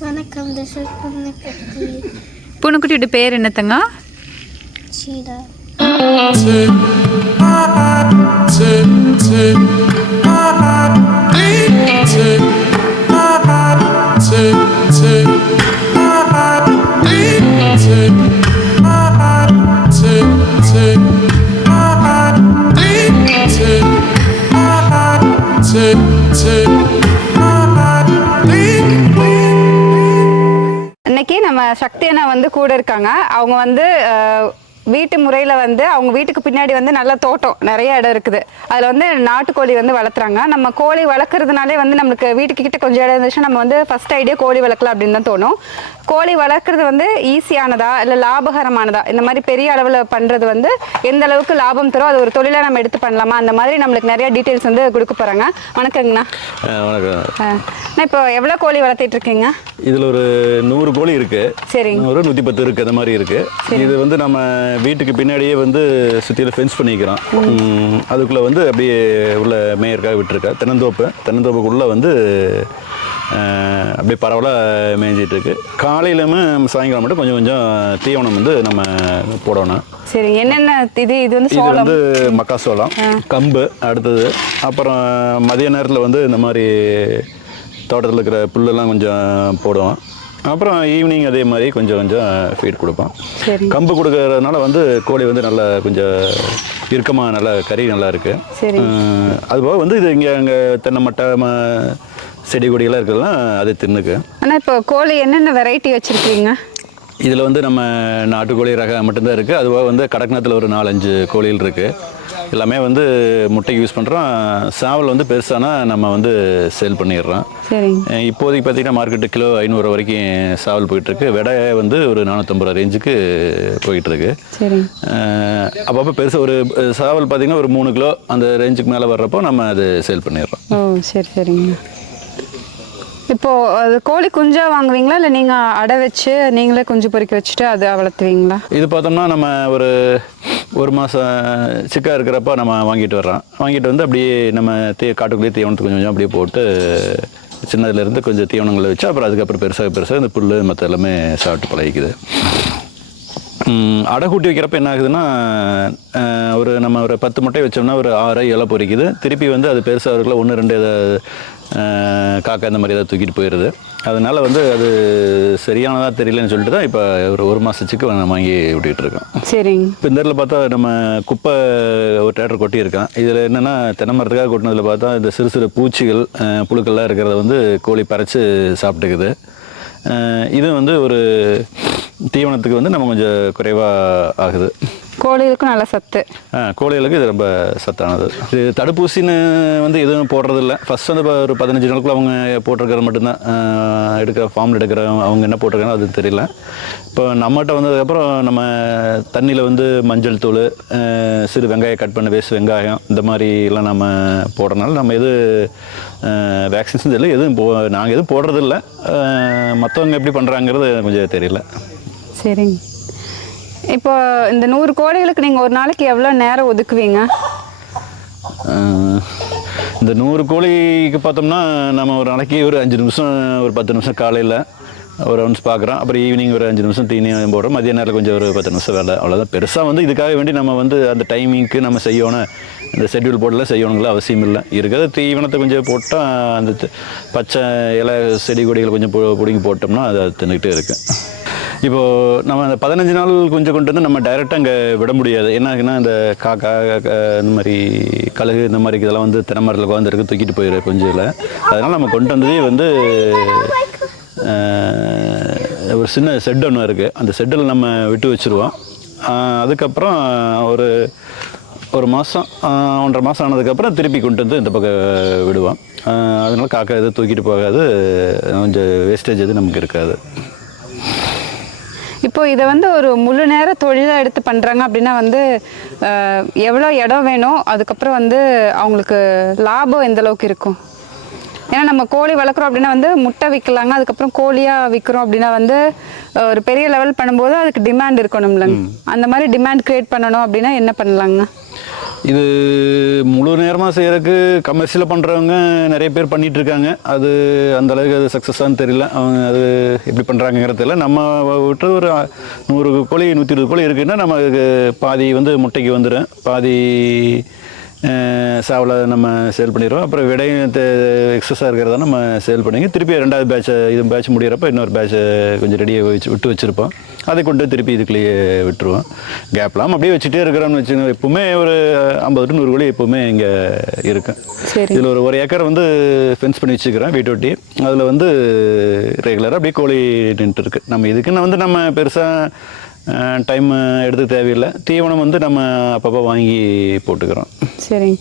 வணக்கம் பூனைக்குட்டியோட பேர் என்னத்தங்க சீடா இன்னைக்கு நம்ம சக்தி அண்ணா வந்து கூட இருக்காங்க. அவங்க வந்து வீட்டு முறையில் வந்து அவங்க வீட்டுக்கு பின்னாடி வந்து நல்ல தோட்டம் நிறைய இடம் இருக்குது. அதில் வந்து நாட்டுக்கோழி வந்து வளர்த்துறாங்க. நம்ம கோழி வளர்க்குறதுனாலே வந்து நம்மளுக்கு வீட்டுக்கு கிட்ட கொஞ்சம் இடம் இருந்துச்சுன்னா நம்ம வந்து ஃபர்ஸ்ட் ஐடியா கோழி வளர்க்கலாம் அப்படின்னு தான் தோணும். கோழி வளர்க்குறது வந்து ஈஸியானதா இல்லை லாபகரமானதா? இந்த மாதிரி பெரிய அளவில் பண்ணுறது வந்து எந்த அளவுக்கு லாபம் தரும்? அது ஒரு தொழிலாக நம்ம எடுத்து பண்ணலாமா? அந்த மாதிரி நம்மளுக்கு நிறைய டீட்டெயில்ஸ் வந்து கொடுக்க போகிறாங்க வணக்கங்கண்ணா. வணக்கம். இப்போ எவ்வளோ கோழி வளர்த்திட்டு இருக்கீங்க? இதில் ஒரு நூறு கோழி இருக்கு. சரிங்க. ஒரு நூற்றி பத்து இருக்கு அந்த மாதிரி இருக்கு. இது வந்து நம்ம வீட்டுக்கு பின்னாடியே வந்து சுற்றிலும் ஃபென்ஸ் பண்ணிக்கிறோம். அதுக்குள்ள வந்து அப்படியே உள்ள மேயருக்காக விட்டுருக்கா. தென்னந்தோப்பு. தென்னந்தோப்புக்குள்ளே வந்து அப்படியே பரவலாக மேய்ஞ்சிட்டு இருக்கு காலையிலுமே சாயங்காலம் மட்டும் கொஞ்சம் கொஞ்சம் தீவனம் வந்து நம்ம போடணும். சரி என்னென்ன இது? இது வந்து இது வந்து மக்காசோளம் கம்பு அடுத்தது. அப்புறம் மதிய நேரத்தில் வந்து இந்த மாதிரி தோட்டத்தில் இருக்கிற புல்லெல்லாம் கொஞ்சம் போடுவோம். அப்புறம் ஈவினிங் அதே மாதிரி கொஞ்சம் கொஞ்சம் ஃபீட் கொடுப்போம். கம்பு கொடுக்கறதுனால வந்து கோழி வந்து நல்லா கொஞ்சம் இறுக்கமாக நல்லா கறி நல்லா இருக்குது அதுபோக வந்து இது இங்கே அங்கே தென்னை மட்டை செடி கொடியெல்லாம் இருக்கிறதுலாம் அது தின்னுக்கு. அண்ணா இப்போ கோழி என்னென்ன வெரைட்டி வச்சிருக்கீங்க? இதில் வந்து நம்ம நாட்டுக்கோழி ரக மட்டும்தான் இருக்குது அதுபோக வந்து கடக்நாத்தில் ஒரு நாலஞ்சு கோழிகள் இருக்குது எல்லாமே வந்து முட்டைக்கு யூஸ் பண்ணுறோம் சாவல் வந்து பெருசானா நம்ம வந்து சேல் பண்ணிடுறோம். இப்போதைக்கு பார்த்தீங்கன்னா மார்க்கெட்டு கிலோ ஐநூறு வரைக்கும் சாவல் போயிட்டுருக்கு. விடை வந்து ஒரு நானூற்றம்பது ரூபா ரேஞ்சுக்கு போயிட்டுருக்கு. அப்பப்போ பெருசாக ஒரு சாவல் பார்த்தீங்கன்னா ஒரு மூணு கிலோ அந்த ரேஞ்சுக்கு மேலே வர்றப்போ நம்ம அது சேல் பண்ணிடுறோம். ஓ சரி சரிங்க. இப்போ அது கோழி குஞ்சா வாங்குவீங்களா? இல்லை நீங்கள் அடை வச்சு நீங்களே குஞ்சு பொறிக்க வச்சுட்டு அதை வளர்த்துவீங்களா இது பார்த்தோம்னா நம்ம ஒரு ஒரு மாதம் சிக்கா இருக்கிறப்ப நம்ம வாங்கிட்டு வர்றோம். வாங்கிட்டு வந்து அப்படியே நம்ம தீ காட்டுக்குள்ளேயே தீவனத்தை கொஞ்சம் கொஞ்சம் அப்படியே போட்டு சின்னதுலேருந்து கொஞ்சம் தீவனங்களை வச்சு அப்புறம் அதுக்கப்புறம் பெருசாக பெருசாக இந்த புல் மற்ற எல்லாமே சாப்பிட்டு பழகிக்குது. அடை கூட்டி வைக்கிறப்ப என்ன ஆகுதுன்னா ஒரு நம்ம ஒரு பத்து முட்டை வச்சோம்னா ஒரு ஆறு இலை பொரிக்குது திருப்பி வந்து அது பெருசாக இருக்குல்ல ஒன்று ரெண்டு அஹ், காக்கா இந்த மாதிரி ஏதாவது தூக்கிட்டு போயிடுது. அதனால வந்து அது சரியானதாக தெரியலன்னு சொல்லிட்டு தான் இப்போ ஒரு ஒரு மாதத்துக்கு நம்ம வாங்கி விட்டுக்கிட்டு இருக்கோம். சரிங்க. இப்போ இந்த இடத்துல பார்த்தா நம்ம குப்பை ஒரு டேட்டர் கொட்டியிருக்கான். இதில் என்னென்னா தென்னை மரத்துக்காக கொட்டினதில் பார்த்தா இந்த சிறு சிறு பூச்சிகள் புழுக்கள்லாம் இருக்கிறத வந்து கோழி பறைச்சு சாப்பிட்டுக்குது. இது வந்து ஒரு தீவனத்துக்கு வந்து நம்ம கொஞ்சம் குறைவாக ஆகுது. கோழிகளுக்கும் நல்ல சத்து. கோழிகளுக்கு இது ரொம்ப சத்தானது. இது தடுப்பூசின்னு வந்து எதுவும் போடுறதில்ல. ஃபர்ஸ்ட் வந்து இப்போ ஒரு பதினஞ்சு நாளுக்குள்ள அவங்க போட்டிருக்கிறது மட்டும்தான். எடுக்கிற ஃபார்மில் எடுக்கிற அவங்க என்ன போட்டிருக்காங்க அது தெரியல. இப்போ நம்மகிட்ட வந்ததுக்கப்புறம் நம்ம தண்ணியில் வந்து மஞ்சள் தூள் சிறு வெங்காயம் கட் பண்ண வேஸ்ட் வெங்காயம் இந்த மாதிரிலாம் நம்ம போடுறதுனால நம்ம எது வேக்சின்ஸ் தெரியல எதுவும் போ நாங்கள் எதுவும் போடுறதில்ல. மற்றவங்க எப்படி பண்ணுறாங்கிறது கொஞ்சம் தெரியல. சரிங்க. இப்போ இந்த நூறு கோழிகளுக்கு நீங்கள் ஒரு நாளைக்கு எவ்வளோ நேரம் ஒதுக்குவீங்க? இந்த நூறு கோழிக்கு பார்த்தோம்னா நம்ம ஒரு நாளைக்கு ஒரு அஞ்சு நிமிஷம் ஒரு பத்து நிமிஷம் காலையில் ஒரு ரவுண்ட்ஸ் பார்க்குறோம். அப்புறம் ஈவினிங் ஒரு அஞ்சு நிமிஷம் தீனி போடுறோம். மதிய நேரம் கொஞ்சம் ஒரு பத்து நிமிஷம் வேலை. அவ்வளோதான் பெருசாக வந்து இதுக்காக வேண்டி நம்ம வந்து அந்த டைமிங்க்கு நம்ம செய்யணும். இந்த ஷெட்யூல் போர்டெலாம் செய்யணுங்களா அவசியம் இல்லை. இருக்கிறது தீவனத்தை கொஞ்சம் போட்டால் அந்த பச்சை இலை செடி கொடிகள் கொஞ்சம் பிடுங்கி போட்டோம்னா அது தின்னுக்கிட்டே இருக்குது இப்போது நம்ம அந்த பதினஞ்சு நாள் கொஞ்சம் கொண்டு வந்து நம்ம டைரெக்டாக அங்கே விட முடியாது. என்ன ஆகுன்னா இந்த காக்கா இந்த மாதிரி கழுகு இந்த மாதிரி இதெல்லாம் வந்து தென்னமரத்தில் உட்காந்துருக்கு தூக்கிட்டு போயிடுற கொஞ்சம் அதனால் நம்ம கொண்டு வந்ததே வந்து ஒரு சின்ன செட் ஒன்று இருக்குது அந்த செட்டில் நம்ம விட்டு வச்சுருவோம். அதுக்கப்புறம் ஒரு ஒரு மாதம் ஒன்றரை மாதம் ஆனதுக்கப்புறம் திருப்பி கொண்டு வந்து இந்த பக்கம் விடுவோம் அதனால காக்கா எதுவும் தூக்கிட்டு போகாது கொஞ்சம் வேஸ்டேஜ் எதுவும் நமக்கு இருக்காது. இப்போ இதை வந்து ஒரு முழு நேர தொழிலாக எடுத்து பண்ணுறாங்க அப்படின்னா வந்து எவ்வளோ இடம் வேணும் அதுக்கப்புறம் வந்து அவங்களுக்கு லாபம் எந்த அளவுக்கு இருக்கும்? ஏன்னா நம்ம கோழி வளர்க்குறோம் அப்படின்னா வந்து முட்டை விற்கலாங்க அதுக்கப்புறம் கோழியாக விற்கிறோம் அப்படின்னா வந்து ஒரு பெரிய லெவல் பண்ணும்போது அதுக்கு டிமாண்ட் இருக்கணும்லங்க. அந்த மாதிரி டிமாண்ட் கிரியேட் பண்ணணும் அப்படின்னா என்ன பண்ணலாங்க? இது முழு நேரமாக செய்கிறதுக்கு கமர்ஷியல் பண்ணுறவங்க நிறைய பேர் பண்ணிட்டு இருக்காங்க அது அந்த அளவுக்கு அது சக்ஸஸானு தெரியல. அவங்க அது எப்படி பண்ணுறாங்கிறது நம்ம விட்டு ஒரு நூறு கோழி நூற்றி இருபது கோழி இருக்குன்னா நம்ம பாதி வந்து முட்டைக்கு வந்துடும் பாதி சாவில் நம்ம சேல் பண்ணிடுவோம் அப்புறம் விடையும் எக்ஸஸாக இருக்கிறத நம்ம சேல் பண்ணிங்க. திருப்பி ரெண்டாவது பேட்ச் இது பேட்ச் முடியிறப்ப இன்னொரு பேட்சை கொஞ்சம் ரெடியாக வச்சு விட்டு வச்சுருப்போம். அதை கொண்டு திருப்பி இதுக்குள்ளேயே விட்டுருவோம். கேப்லாம் அப்படியே வச்சுட்டே இருக்கிறோம்னு வச்சுக்கோங்க. எப்பவுமே ஒரு ஐம்பது டு நூறு கோழி எப்பவுமே இங்கே இருக்கும். இதில் ஒரு ஒரு ஏக்கர் வந்து ஃபென்ஸ் பண்ணி வச்சுக்கிறேன் வீட்டை ஒட்டி. அதில் வந்து ரெகுலராக அப்படியே கோழி நின்றுட்டு இருக்கு. நம்ம இதுக்குன்னு வந்து நம்ம பெருசாக டைம் எடுத்து தேவையில்லை. தீவனம் வந்து நம்ம அப்பப்போ வாங்கி போட்டுக்கிறோம். சரிங்க.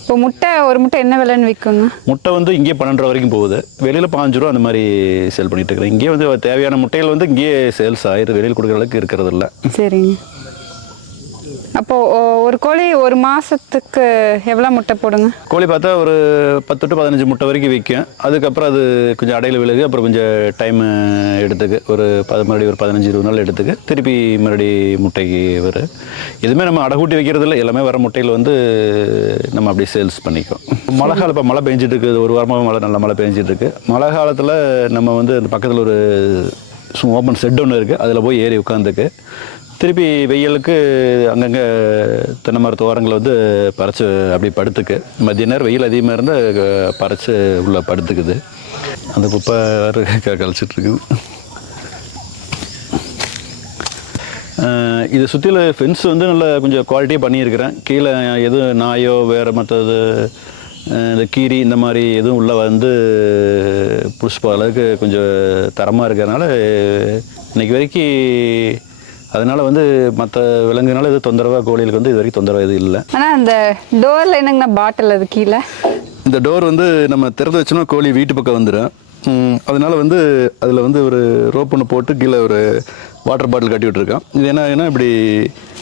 இப்போ முட்டை ஒரு முட்டை என்ன விலைன்னு விற்குங்க முட்டை வந்து இங்கேயே பன்னெண்டு வரைக்கும் போகுது. வெளியில் பாஞ்சு ரூபா அந்த மாதிரி சேல் பண்ணிட்டு இருக்கிறேன். இங்கேயே வந்து தேவையான முட்டைகள் வந்து இங்கேயே சேல்ஸ் ஆயிடுது. வெளியில் கொடுக்குற அளவுக்கு இருக்கிறது இல்லை. சரிங்க. அப்போ ஒரு கோழி ஒரு மாசத்துக்கு எவ்வளோ முட்டை போடுங்க? கோழி பார்த்தா ஒரு பத்து டு பதினஞ்சு முட்டை வரைக்கும் விற்கும். அதுக்கப்புறம் அது கொஞ்சம் அடையில் விழுகு அப்புறம் கொஞ்சம் டைம் எடுத்துக்கு. ஒரு பத மறுபடியும் ஒரு பதினஞ்சு இருபது நாள் எடுத்துக்கு. திருப்பி மறுபடி முட்டைக்கு வரும் எதுவுமே நம்ம அடகூட்டி வைக்கிறது இல்லை. எல்லாமே வர முட்டையில் வந்து நம்ம அப்படியே சேல்ஸ் பண்ணிக்கோம். மழை காலம் இப்போ மழை பெஞ்சிட்டு இருக்குது. ஒரு வாரமாக மழை நல்ல மழை பெஞ்சிட்டு இருக்கு. மழை காலத்தில் நம்ம வந்து அந்த பக்கத்தில் ஒரு ஓப்பன் செட் ஒன்று இருக்குது அதில் போய் ஏறி உட்காந்துக்கு திருப்பி வெயிலுக்கு அங்கங்கே தென்னை மரத்து ஓரங்களை வந்து பறிச்சு அப்படி படுத்துக்கு. மதிய நேரம் வெயில் அதிகமாக இருந்தால் பறச்சு உள்ளே படுத்துக்குது. அந்த குப்பை வேறு க- இதை சுற்றில ஃபென்ஸ் வந்து நல்ல கொஞ்சம் குவாலிட்டியாக பண்ணியிருக்கிறேன். கீழே எதுவும் நாயோ வேறு மற்றது இந்த கீரி இந்த மாதிரி எதுவும் உள்ளே வந்து புஷ்ப அளவுக்கு கொஞ்சம் தரமாக இருக்கிறதுனால இன்னைக்கு வரைக்கும் அதனால் வந்து மற்ற விலங்குனால எதுவும் தொந்தரவாக கோழிகளுக்கு வந்து இது வரைக்கும் தொந்தரவு எதுவும் இல்லை. ஆனால் அந்த டோரில் என்னங்கண்ணா பாட்டில் அது கீழே? இந்த டோர் வந்து நம்ம திறந்து வச்சோம்னா கோழி வீட்டு பக்கம் வந்துடும் அதனால வந்து அதில் வந்து ஒரு ரோப் ஒன்று போட்டு கீழே ஒரு வாட்டர் பாட்டில் கட்டி விட்டுருக்கோம் இது என்ன இப்படி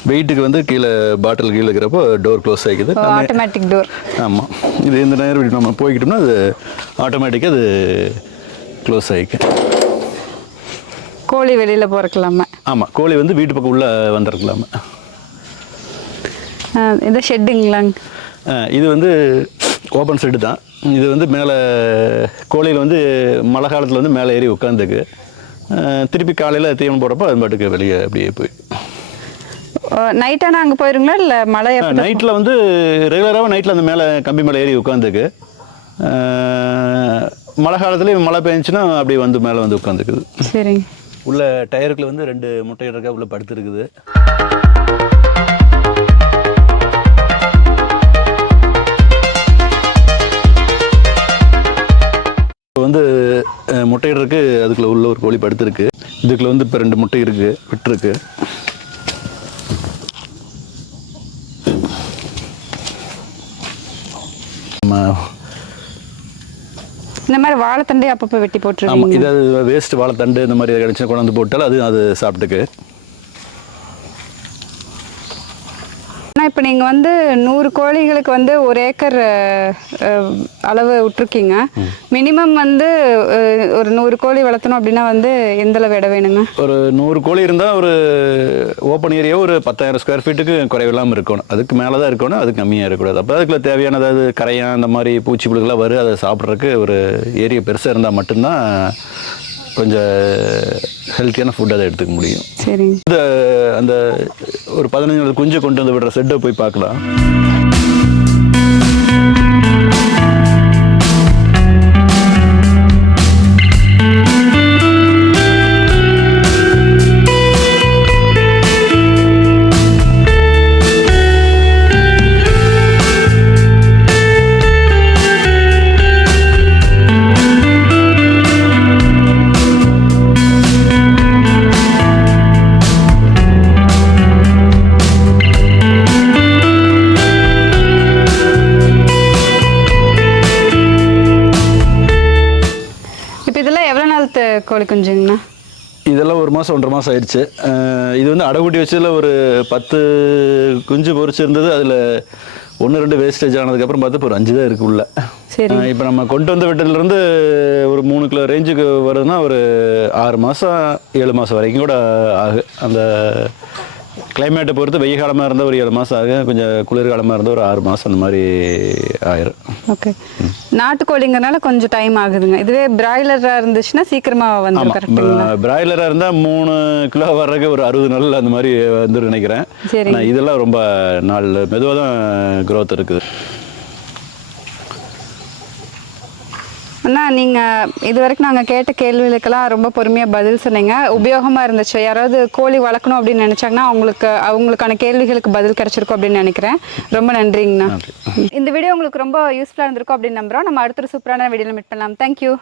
வெயிட்டுக்கு வந்து கீழே பாட்டில் கீழே இருக்கிறப்போ டோர் க்ளோஸ் ஆகிக்குது ஆட்டோமேட்டிக் டோர் ஆமாம் இது இந்த நேரம் இப்படி நம்ம போய்கிட்டோம்னா அது ஆட்டோமேட்டிக்காக அது க்ளோஸ் ஆகிக்கும் கோழி வெளியில் போகிறக்கலாம ஆமாம் கோழி வந்து வீட்டு பக்கம் உள்ளே வந்துருக்கலாமா. இது ஷெட்டுங்களாங்க இது வந்து ஓப்பன் செட்டு தான். இது வந்து மேலே கோழியில் வந்து மழை காலத்தில் வந்து மேலே ஏறி உட்காந்துக்கு திருப்பி காலையில் தீவனம் போடுறப்போ அது பாட்டுக்கு வெளியே அப்படியே போய் நைட்டானா அங்கே போயிருங்களா? இல்லை மழை நைட்டில் வந்து ரெகுலராக நைட்டில் அந்த மேலே கம்பி மேலே ஏறி உட்காந்துக்கு மழை காலத்துலேயும் மழை பெஞ்சுன்னா அப்படியே வந்து மேலே வந்து உட்காந்துக்குது சரிங்க. உள்ள டயருக்குள்ள வந்து ரெண்டு முட்டை இருக்கா உள்ள படுத்துருக்குது. இப்போ வந்து அஹ், முட்டையிடறதுக்கு அதுக்குள்ள உள்ள ஒரு கோழி படுத்துருக்கு. இதுக்குள்ள வந்து இப்போ ரெண்டு முட்டை இருக்கு விட்டுருக்கு. நம்ம இந்த மாதிரி வாழைத்தண்டே அப்பப்போ வெட்டி ஆமாம் போட்டுருவீங்க. இதாவது வேஸ்ட் வாழைத்தண்டு இந்த மாதிரி கிடச்சி கொண்டாந்து போட்டாலும் அது அது சாப்பிட்டுக்கு. ஆனால் இப்போ நீங்கள் வந்து நூறு கோழிகளுக்கு வந்து ஒரு ஏக்கர் அளவு விட்ருக்கீங்க மினிமம் வந்து ஒரு நூறு கோழி வளர்த்தணும் அப்படின்னா வந்து எந்த அளவு இடம் வேணுங்க? ஒரு நூறு கோழி இருந்தால் ஒரு ஓப்பன் ஏரியா ஒரு பத்தாயிரம் ஸ்கொயர் ஃபீட்டுக்கு குறைவில்லாமல் இருக்கணும். அதுக்கு மேலே தான் இருக்கணும் அது கம்மியாக இருக்கக்கூடாது. அப்போ அதுக்குள்ள தேவையான அதாவது கரையான் அந்த மாதிரி பூச்சி புழுக்கெல்லாம் வரும் அதை சாப்பிட்றதுக்கு ஒரு ஏரியா பெருசாக இருந்தால் மட்டும்தான் கொஞ்சம் ஹெல்த்தியான ஃபுட் அதை எடுத்துக்க முடியும். சரிங்க இந்த அந்த ஒரு பதினஞ்சு நாள் குஞ்சு கொண்டு வந்து விடுற செட்டை போய் பார்க்கலாம். குஞ்சுங்கண்ணா இதெல்லாம் ஒரு மாதம் ஒன்றரை மாதம் ஆயிடுச்சு. இது வந்து அடைக்குட்டி வச்சதில் ஒரு பத்து குஞ்சு பொரிச்சிருந்தது அதில் ஒன்று ரெண்டு வேஸ்டேஜ் ஆனதுக்கப்புறம் பார்த்து இப்போ ஒரு அஞ்சு தான் இருக்கு உள்ள. இப்போ நம்ம கொண்டு வந்த வீட்டிலேருந்து ஒரு மூணு கிலோ ரேஞ்சுக்கு வருதுன்னா ஒரு ஆறு மாதம் ஏழு மாதம் வரைக்கும் கூட ஆகு. அந்த கிளைமேட்டை பொறுத்து வெயில் காலமாக இருந்தால் ஒரு ஏழு மாதம் ஆகும். கொஞ்சம் குளிர்காலமாக இருந்தால் ஒரு ஆறு மாதம் அந்த மாதிரி ஆயிரும். ஓகே நாட்டுக்கோழிங்கிறனால கொஞ்சம் டைம் ஆகுதுங்க. இதுவே பிராய்லராக இருந்துச்சுன்னா சீக்கிரமாக வந்து பிராய்லராக இருந்தால் மூணு கிலோ வர்றதுக்கு ஒரு அறுபது நாள் அந்த மாதிரி வந்து நினைக்கிறேன். இதெல்லாம் ரொம்ப நாள் மெதுவாக தான் growth இருக்குது. அண்ணா நீங்கள் இது வரைக்கும் நாங்கள் கேட்ட கேள்விகளுக்கெல்லாம் ரொம்ப பொறுமையாக பதில் சொன்னீங்க. உபயோகமாக இருந்துச்சு. யாராவது கோழி வளர்க்கணும் அப்படின்னு நினச்சாங்கன்னா அவங்களுக்கு அவங்களுக்கான கேள்விகளுக்கு பதில் கிடைச்சிருக்கும் அப்படின்னு நினைக்கிறேன். ரொம்ப நன்றிங்கண்ணா. இந்த வீடியோ உங்களுக்கு ரொம்ப யூஸ்ஃபுல்லாக இருந்திருக்கும் அப்படின்னு நம்புகிறோம் நம்ம அடுத்த ஒரு சூப்பரான வீடியோவில் மீட் பண்ணலாம். தேங்க்யூ